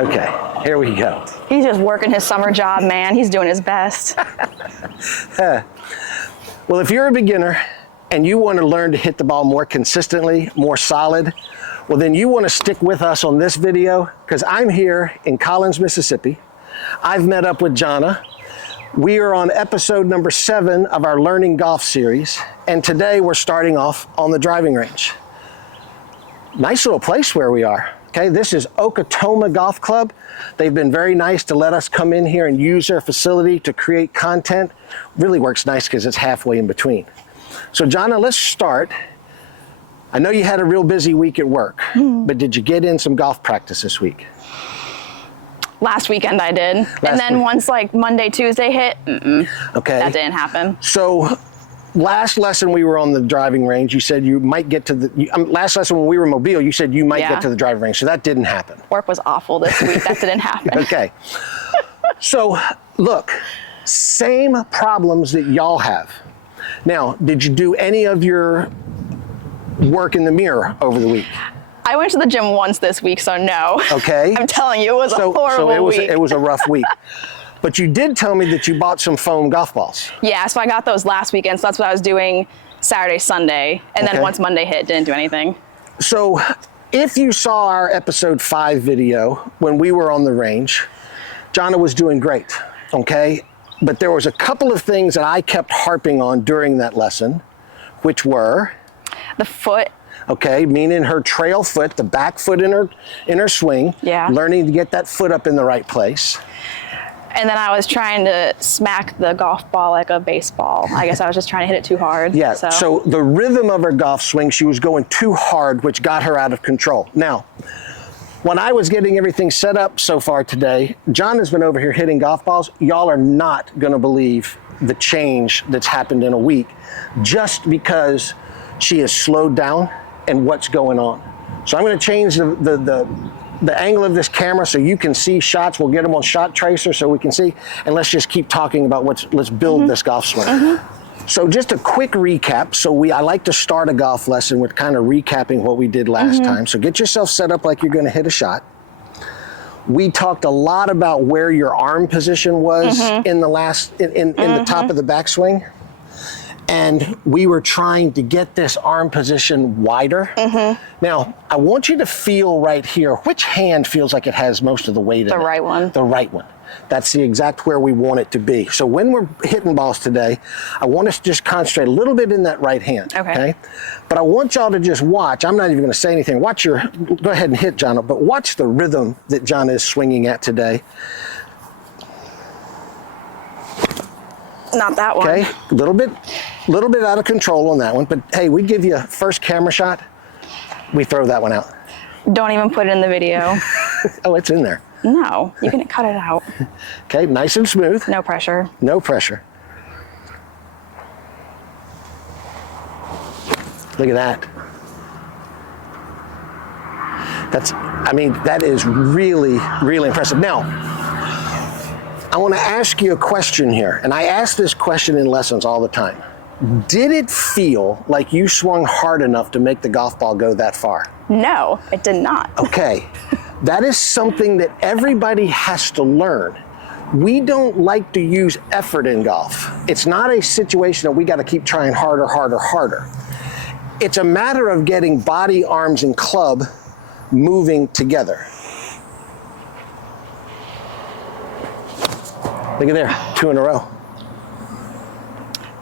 Okay, here we go. He's just working his summer job, man. He's doing his best. Well, if you're a beginner and you want to learn to hit the ball more consistently, more solid, well, then you want to stick with us on this video, because I'm here in Collins, Mississippi. I've met up with Jonna. We are on episode number 7 of our Learning Golf series, and today we're starting off on the driving range. Nice little place where we are. Okay, this is Okatoma Golf Club. They've been very nice to let us come in here and use their facility to create content. Really works nice because it's halfway in between. So Jonna, let's start. I know you had a real busy week at work, but did you get in some golf practice this week? Last weekend I did. Once like Monday, Tuesday hit, okay, that didn't happen. So last lesson we were on the driving range, you said you might get to the, last lesson when we were in Mobile, you said you might get to the driving range, so that didn't happen. Work was awful this week, that didn't happen. Okay, so look, same problems that y'all have. Now, did you do any of your work in the mirror over the week? I went to the gym once this week, so no. Okay. I'm telling you, it was a horrible week. It was a rough week. But you did tell me that you bought some foam golf balls. Yeah, so I got those last weekend, so that's what I was doing Saturday, Sunday, and then once Monday hit, didn't do anything. So if you saw our episode 5 video when we were on the range, Jonna was doing great, okay? But there was a couple of things that I kept harping on during that lesson, which were? The foot. Okay, meaning her trail foot, the back foot in her swing. Yeah. Learning to get that foot up in the right place. And then I was trying to smack the golf ball like a baseball. I guess I was just trying to hit it too hard. Yeah, so the rhythm of her golf swing, she was going too hard, which got her out of control. Now, when I was getting everything set up so far today, John has been over here hitting golf balls. Y'all are not gonna believe the change that's happened in a week just because she has slowed down and what's going on. So I'm gonna change the angle of this camera so you can see shots. We'll get them on Shot Tracer so we can see, and let's just keep talking about let's build this golf swing. So just a quick recap. So I like to start a golf lesson with kind of recapping what we did last time. So get yourself set up like you're gonna hit a shot. We talked a lot about where your arm position was in the top of the backswing. And we were trying to get this arm position wider. Now, I want you to feel right here, which hand feels like it has most of the weight in it? The right one. The right one. That's the exact where we want it to be. So when we're hitting balls today, I want us to just concentrate a little bit in that right hand, okay? But I want y'all to just watch. I'm not even gonna say anything. Go ahead and hit, Jonna, but watch the rhythm that Jonna is swinging at today. Not that one. Okay, a little bit out of control on that one, but hey, we give you a first camera shot, we throw that one out. Don't even put it in the video. Oh, it's in there. No, you can cut it out. Okay, nice and smooth. No pressure. No pressure. Look at that. That is really, really impressive. Now, I want to ask you a question here, and I ask this question in lessons all the time. Did it feel like you swung hard enough to make the golf ball go that far? No, it did not. Okay, that is something that everybody has to learn. We don't like to use effort in golf. It's not a situation that we got to keep trying harder, harder, harder. It's a matter of getting body, arms, and club moving together. Look at there, 2 in a row.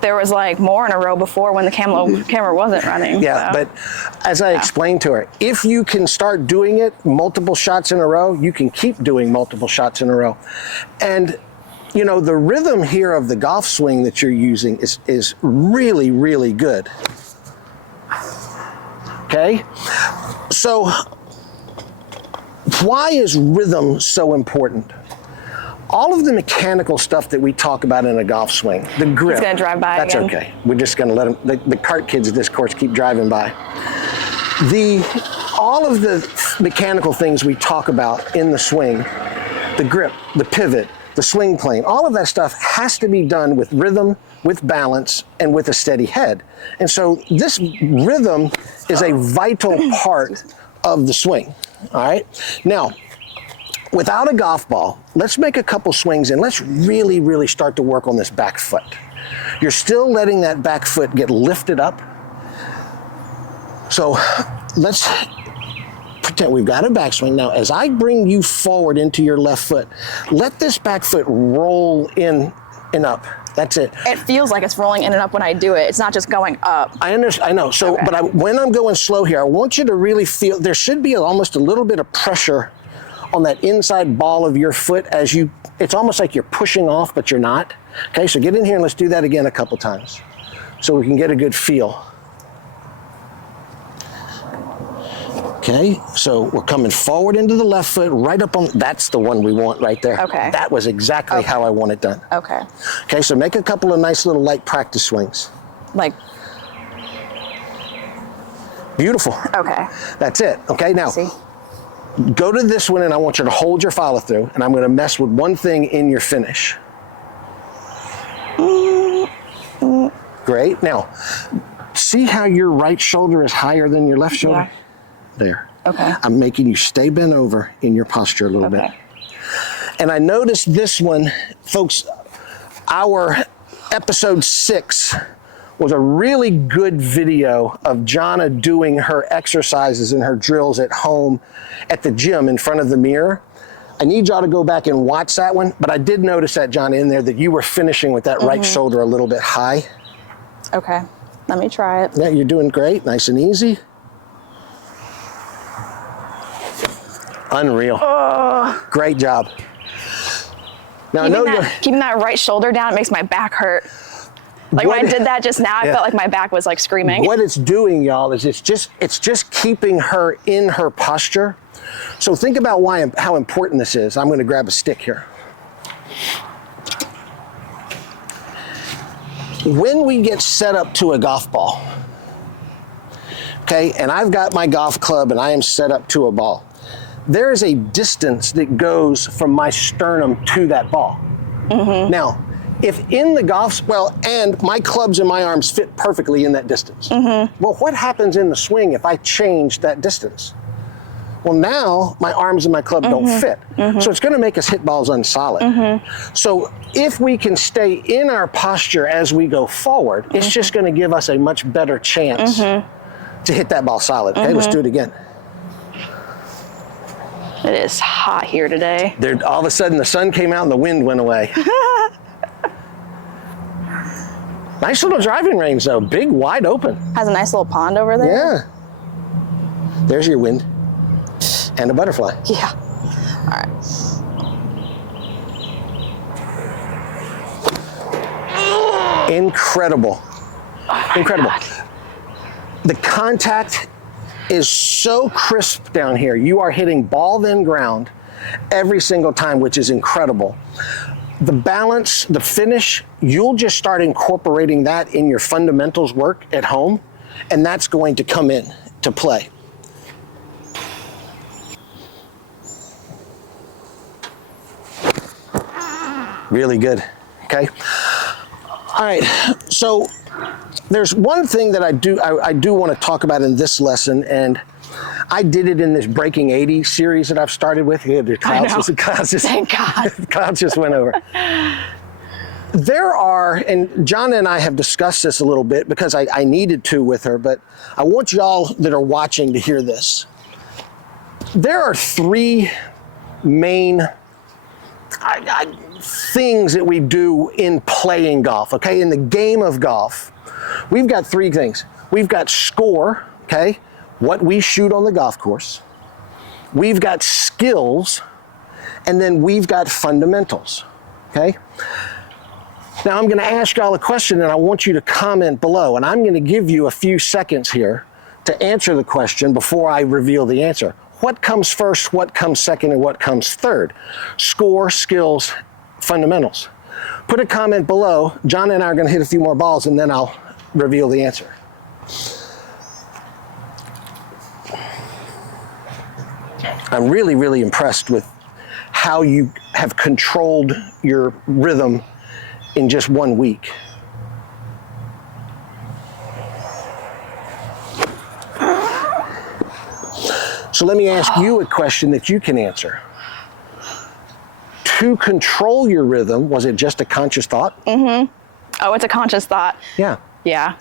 There was like more in a row before when the camera wasn't running. Yeah, so. But as I explained to her, if you can start doing it multiple shots in a row, you can keep doing multiple shots in a row. And you know, the rhythm here of the golf swing that you're using is really, really good. Okay? So why is rhythm so important? All of the mechanical stuff that we talk about in a golf swing, the grip. He's gonna drive by That's again. okay. We're just gonna let them, the cart kids at this course keep driving by. All of the mechanical things we talk about in the swing, the grip, the pivot, the swing plane, all of that stuff has to be done with rhythm, with balance, and with a steady head. And so this rhythm is a vital part of the swing, all right? Now, without a golf ball, let's make a couple swings and let's really, really start to work on this back foot. You're still letting that back foot get lifted up. So let's pretend we've got a backswing. Now, as I bring you forward into your left foot, let this back foot roll in and up. That's it. It feels like it's rolling in and up when I do it. It's not just going up. I understand. I know. So, Okay. but when I'm going slow here, I want you to really feel there should be almost a little bit of pressure on that inside ball of your foot as you. It's almost like you're pushing off, but you're not. Okay. So get in here and let's do that again a couple times, so we can get a good feel. Okay, so we're coming forward into the left foot, right up on, that's the one we want right there. Okay. That was exactly how I want it done. Okay. Okay, so make a couple of nice little light practice swings. Like, Beautiful. okay. That's it. Okay, now See? go to this one and I want you to hold your follow through and I'm gonna mess with one thing in your finish. Great, now, see how your right shoulder is higher than your left shoulder? Yeah. There. Okay. I'm making you stay bent over in your posture a little bit. And I noticed this one, folks, our episode 6 was a really good video of Jonna doing her exercises and her drills at home at the gym in front of the mirror. I need y'all to go back and watch that one, but I did notice that, Jonna, in there that you were finishing with that right shoulder a little bit high. Okay. Let me try it. Yeah, you're doing great, nice and easy. Unreal. Great job. Now I know Keeping that right shoulder down, it makes my back hurt. Like when I did that just now, I felt like my back was like screaming. What it's doing, y'all, is it's just keeping her in her posture. So think about how important this is. I'm going to grab a stick here. When we get set up to a golf ball, okay, and I've got my golf club and I am set up to a ball, there is a distance that goes from my sternum to that ball. Now, if in the and my clubs and my arms fit perfectly in that distance. Well, what happens in the swing if I change that distance? Well, now my arms and my club don't fit. So it's gonna make us hit balls unsolid. So if we can stay in our posture as we go forward, it's just gonna give us a much better chance to hit that ball solid. Okay, let's do it again. It is hot here today. All of a sudden the sun came out and the wind went away. Nice little driving range though, big, wide open. Has a nice little pond over there. Yeah. There's your wind and a butterfly. Yeah. All right. Incredible. Incredible. God. The contact is so crisp down here. You are hitting ball then ground every single time, which is incredible. The balance, the finish, you'll just start incorporating that in your fundamentals work at home, and that's going to come in to play. Really good, okay? All right, so there's one thing that I do want to talk about in this lesson, and I did it in this Breaking 80 series that I've started with. Yeah, the clouds just, Thank God. clouds just went over. There are, and Jonna and I have discussed this a little bit because I needed to with her, but I want y'all that are watching to hear this. There are 3 main things that we do in playing golf, okay? In the game of golf, we've got 3 things. We've got score, okay? What we shoot on the golf course. We've got skills, and then we've got fundamentals, okay? Now I'm gonna ask y'all a question and I want you to comment below, and I'm gonna give you a few seconds here to answer the question before I reveal the answer. What comes first, what comes second, and what comes third? Score, skills, fundamentals. Put a comment below. Jonna and I are gonna hit a few more balls and then I'll reveal the answer. I'm really, really impressed with how you have controlled your rhythm in just 1 week. So let me ask you a question that you can answer. to control your rhythm, was it just a conscious thought? Oh, it's a conscious thought. Yeah. Yeah.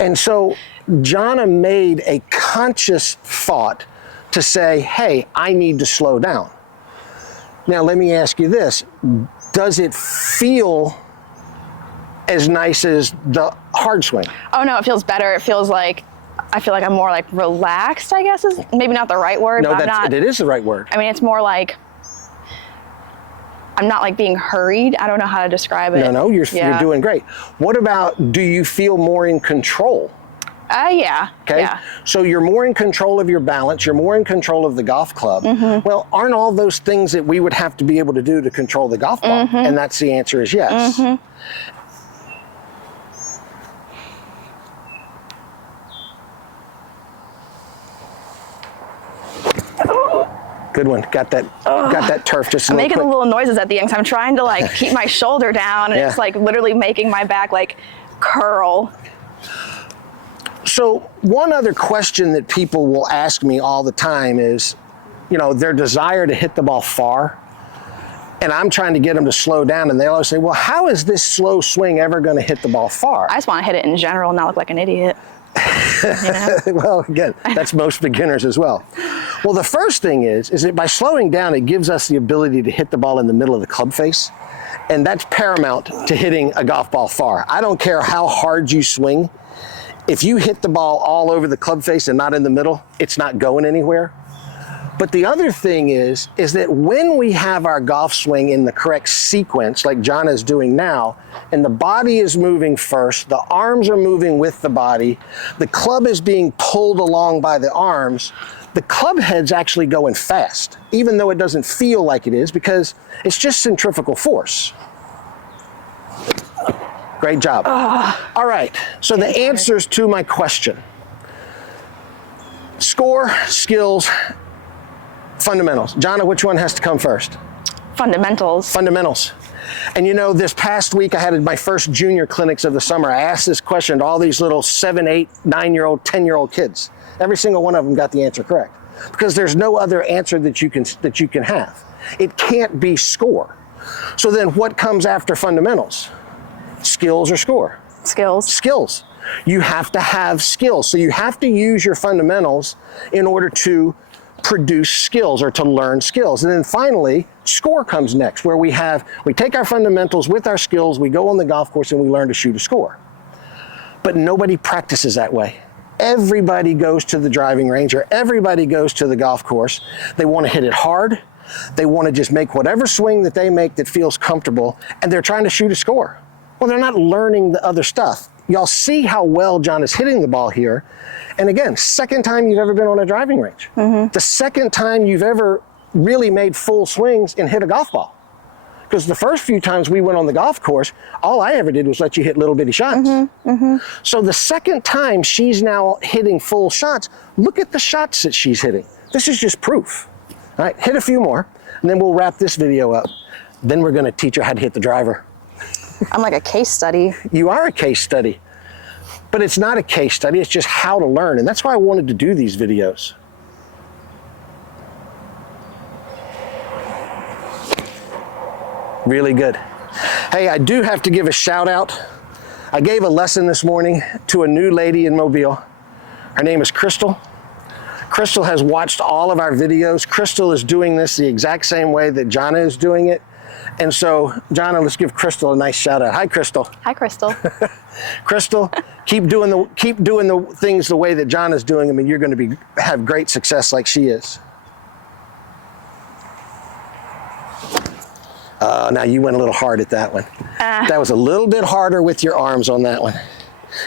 And so Jonna made a conscious thought to say, hey, I need to slow down. Now, let me ask you this. Does it feel as nice as the hard swing? Oh no, it feels better. It feels like, I feel like I'm more like relaxed, I guess is maybe not the right word. No, but it is the right word. I mean, it's more like, I'm not like being hurried. I don't know how to describe it. No, you're doing great. What about, do you feel more in control? Yeah. Okay. Yeah. So you're more in control of your balance. You're more in control of the golf club. Well, aren't all those things that we would have to be able to do to control the golf ball? And that's the answer is yes. Good one. Got that turf just a I'm little making quick. little noises at the end because I'm trying to like keep my shoulder down, and Yeah. it's like literally making my back like curl. So one other question that people will ask me all the time is, you know, their desire to hit the ball far. And I'm trying to get them to slow down, and they always say, well, how is this slow swing ever going to hit the ball far? I just want to hit it in general and not look like an idiot. You know? Well, again, that's most beginners as well. Well, the first thing is that by slowing down, it gives us the ability to hit the ball in the middle of the club face. And that's paramount to hitting a golf ball far. I don't care how hard you swing. If you hit the ball all over the club face and not in the middle, it's not going anywhere. But the other thing is that when we have our golf swing in the correct sequence, like Jonna is doing now, and the body is moving first, the arms are moving with the body, the club is being pulled along by the arms, the club head's actually going fast, even though it doesn't feel like it is, because it's just centrifugal force. Great job. All right, so the answers to my question. Score, skills, fundamentals. Jonna, which one has to come first? Fundamentals. Fundamentals. And you know, this past week I had my first junior clinics of the summer. I asked this question to all these little 7, 8, 9-year-old, 10-year-old kids. Every single one of them got the answer correct, because there's no other answer that you can have. It can't be score. So then what comes after fundamentals? Skills or score? Skills. Skills. You have to have skills. So you have to use your fundamentals in order to produce skills or to learn skills. And then finally, score comes next, where we take our fundamentals with our skills, we go on the golf course and we learn to shoot a score. But nobody practices that way. Everybody goes to the driving range, or everybody goes to the golf course. They want to hit it hard. They want to just make whatever swing that they make that feels comfortable, and they're trying to shoot a score. Well, they're not learning the other stuff. Y'all see how well John is hitting the ball here. And again, second time you've ever been on a driving range. The second time you've ever really made full swings and hit a golf ball. Because the first few times we went on the golf course, all I ever did was let you hit little bitty shots. So the second time she's now hitting full shots, look at the shots that she's hitting. This is just proof. All right, hit a few more, and then we'll wrap this video up. Then we're gonna teach her how to hit the driver. I'm like a case study. You are a case study, but it's not a case study, it's just how to learn. And that's why I wanted to do these videos. Really good. Hey, I do have to give a shout out. I gave a lesson this morning to a new lady in Mobile. Her name is Crystal. Crystal has watched all of our videos. Crystal is doing this the exact same way that Jonna is doing it. And so, Jonna, let's give Crystal a nice shout out. Hi, Crystal. Hi, Crystal. Crystal, keep doing the things the way that Jonna's doing them, and you're going to have great success like she is. Now you went a little hard at that one. That was a little bit harder with your arms on that one.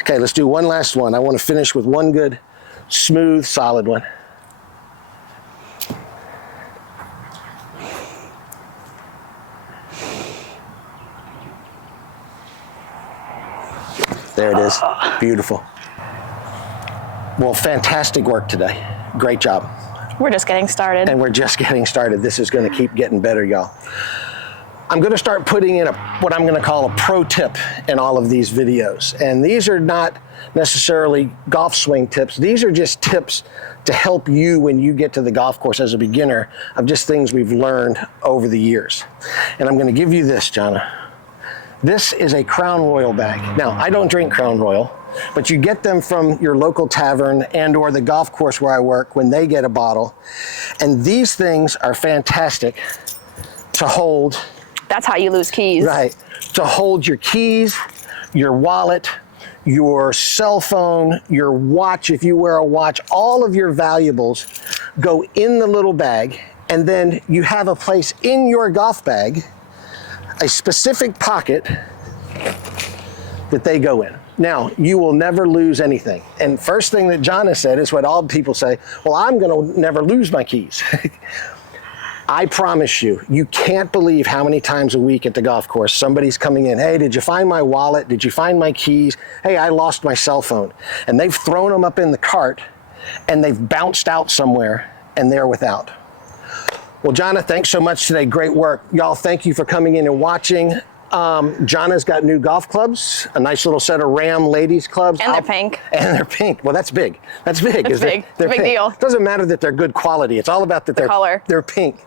Okay, let's do one last one. I want to finish with one good, smooth, solid one. There it is. Beautiful. Well, fantastic work today. Great job. We're just getting started. And we're just getting started. This is going to keep getting better, y'all. I'm going to start putting in what I'm going to call a pro tip in all of these videos. And these are not necessarily golf swing tips. These are just tips to help you when you get to the golf course as a beginner of just things we've learned over the years. And I'm going to give you this, Jonna. This is a Crown Royal bag. Now, I don't drink Crown Royal, but you get them from your local tavern and or the golf course where I work when they get a bottle. And these things are fantastic to hold. That's how you lose keys. Right. To hold your keys, your wallet, your cell phone, your watch, if you wear a watch, all of your valuables go in the little bag, and then you have a place in your golf bag, a specific pocket that they go in. Now, you will never lose anything. And first thing that Jonna said is what all people say, well, I'm going to never lose my keys. I promise you, you can't believe how many times a week at the golf course somebody's coming in, hey, did you find my wallet? Did you find my keys? Hey, I lost my cell phone. And they've thrown them up in the cart and they've bounced out somewhere and they're without. Well, Jonna, thanks so much today. Great work. Y'all, thank you for coming in and watching. Jonna's got new golf clubs, a nice little set of Ram ladies clubs. And they're pink. And they're pink. Well, that's big. That's big. That's big. It's a big deal. It doesn't matter that they're good quality. It's all about that they're pink.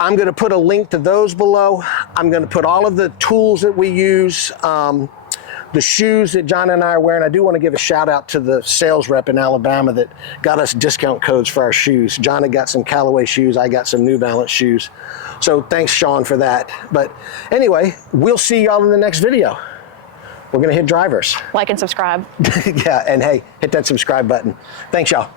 I'm going to put a link to those below. I'm going to put all of the tools that we use, the shoes that Jonna and I are wearing. I do want to give a shout out to the sales rep in Alabama that got us discount codes for our shoes. Jonna got some Callaway shoes. I got some New Balance shoes. So thanks, Sean, for that. But anyway, we'll see y'all in the next video. We're going to hit drivers. Like and subscribe. Yeah, and hey, hit that subscribe button. Thanks, y'all.